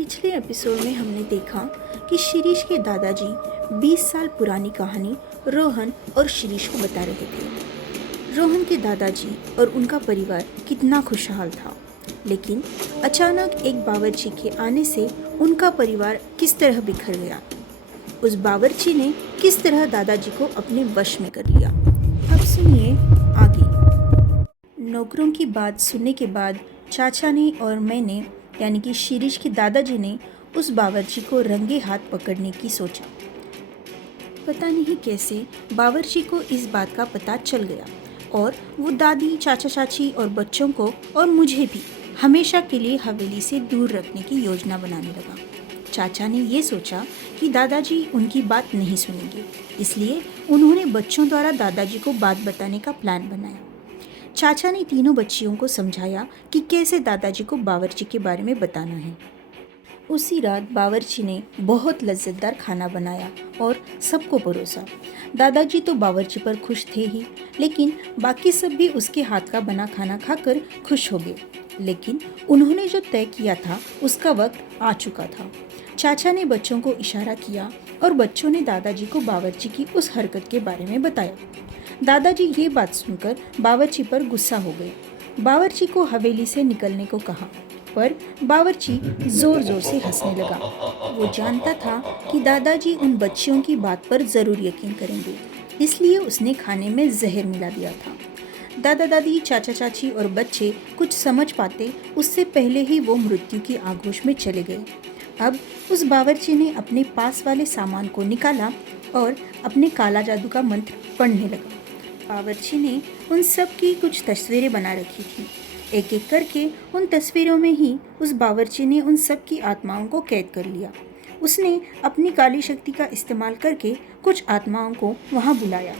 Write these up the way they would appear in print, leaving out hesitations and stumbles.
पिछले एपिसोड में हमने देखा कि शिरीष के दादाजी 20 साल पुरानी कहानी रोहन और शिरीष को बता रहे थे। रोहन के दादाजी और उनका परिवार कितना खुशहाल था, लेकिन अचानक एक बावर्ची के आने से उनका परिवार किस तरह बिखर गया। उस बावर्ची ने किस तरह दादाजी को अपने वश में कर लिया। अब सुनिए आगे। नौकरों की बात सुनने के बाद चाचा ने और मैंने यानी कि शिरीष के दादाजी ने उस बावर्ची को रंगे हाथ पकड़ने की सोचा। पता नहीं कैसे बावर्ची को इस बात का पता चल गया और वो दादी, चाचा चाची और बच्चों को और मुझे भी हमेशा के लिए हवेली से दूर रखने की योजना बनाने लगा। चाचा ने ये सोचा कि दादाजी उनकी बात नहीं सुनेंगे, इसलिए उन्होंने बच्चों द्वारा दादाजी को बात बताने का प्लान बनाया। चाचा ने तीनों बच्चियों को समझाया कि कैसे दादाजी को बावर्ची के बारे में बताना है। उसी रात बावर्ची ने बहुत लज्जतदार खाना बनाया और सबको परोसा। दादाजी तो बावर्ची पर खुश थे ही, लेकिन बाकी सब भी उसके हाथ का बना खाना खाकर खुश हो गए। लेकिन उन्होंने जो तय किया था उसका वक्त आ चुका था। चाचा ने बच्चों को इशारा किया और बच्चों ने दादाजी को बावर्ची की उस हरकत के बारे में बताया। दादाजी ये बात सुनकर बावर्ची पर गुस्सा हो गए। बावर्ची को हवेली से निकलने को कहा, पर बावर्ची जोर जोर से हंसने लगा। वो जानता था कि दादाजी उन बच्चियों की बात पर ज़रूर यकीन करेंगे, इसलिए उसने खाने में जहर मिला दिया था। दादा दादी, चाचा चाची और बच्चे कुछ समझ पाते उससे पहले ही वो मृत्यु की आगोश में चले गए। अब उस बावर्ची ने अपने पास वाले सामान को निकाला और अपने काला जादू का मंत्र पढ़ने लगा। बावर्ची ने उन सब की कुछ तस्वीरें बना रखी थी। एक एक करके उन तस्वीरों में ही उस बावर्ची ने उन सब की आत्माओं को कैद कर लिया। उसने अपनी काली शक्ति का इस्तेमाल करके कुछ आत्माओं को वहाँ बुलाया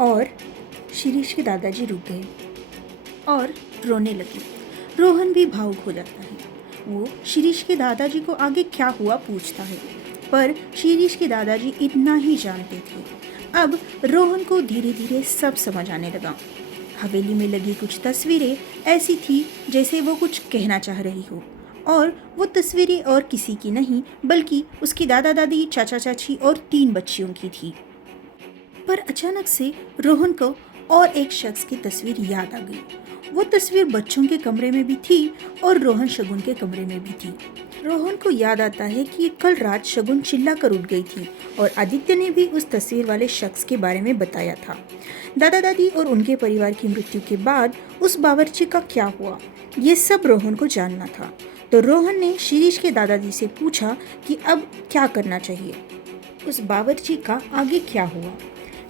और शिरीष के दादाजी रुक गए और रोने लगे। रोहन भी भावुक हो जाता है। वो शिरीष के दादाजी को आगे क्या हुआ पूछता है, पर शिरीष के दादाजी इतना ही जानते थे। अब रोहन को धीरे धीरे सब समझ आने लगा। हवेली में लगी कुछ तस्वीरें ऐसी थी जैसे वो कुछ कहना चाह रही हो, और वो तस्वीरें और किसी की नहीं बल्कि उसके दादा दादी, चाचा चाची और 3 बच्चियों की थी। पर अचानक से रोहन को और एक शख्स की तस्वीर याद आ गई। वो तस्वीर बच्चों के कमरे में भी थी और रोहन शगुन के कमरे में भी थी। रोहन को याद आता है कि कल रात शगुन चिल्ला कर उठ गई थी और आदित्य ने भी उस तस्वीर वाले शख्स के बारे में बताया था। दादा दादी और उनके परिवार की मृत्यु के बाद उस बावर्ची का क्या हुआ, ये सब रोहन को जानना था। तो रोहन ने शिरीष के दादाजी से पूछा कि अब क्या करना चाहिए, उस बावर्ची का आगे क्या हुआ।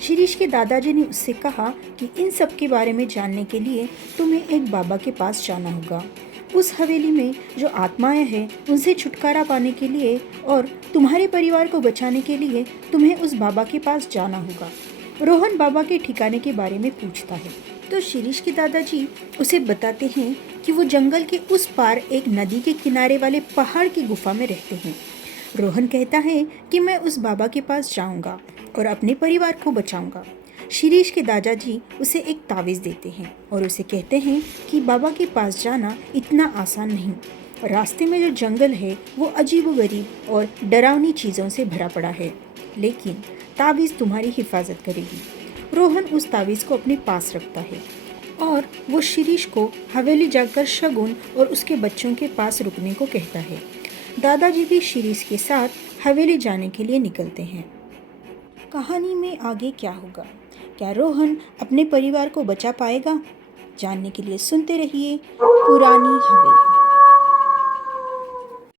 शिरीष के दादाजी ने उससे कहा कि इन सब के बारे में जानने के लिए तुम्हें एक बाबा के पास जाना होगा। उस हवेली में जो आत्माएं हैं उनसे छुटकारा पाने के लिए और तुम्हारे परिवार को बचाने के लिए तुम्हें उस बाबा के पास जाना होगा। रोहन बाबा के ठिकाने के बारे में पूछता है तो शिरीष के दादाजी उसे बताते हैं कि वो जंगल के उस पार एक नदी के किनारे वाले पहाड़ की गुफा में रहते हैं। रोहन कहता है कि मैं उस बाबा के पास जाऊंगा और अपने परिवार को बचाऊंगा। शिरीष के दादाजी उसे एक तावीज़ देते हैं और उसे कहते हैं कि बाबा के पास जाना इतना आसान नहीं। रास्ते में जो जंगल है वो अजीबोगरीब और डरावनी चीज़ों से भरा पड़ा है, लेकिन तावीज़ तुम्हारी हिफाजत करेगी। रोहन उस तावीज़ को अपने पास रखता है और वो शिरीष को हवेली जाकर शगुन और उसके बच्चों के पास रुकने को कहता है। दादाजी भी शिरीष के साथ हवेली जाने के लिए निकलते हैं। कहानी में आगे क्या होगा? क्या रोहन अपने परिवार को बचा पाएगा? जानने के लिए सुनते रहिए पुरानी हवेली।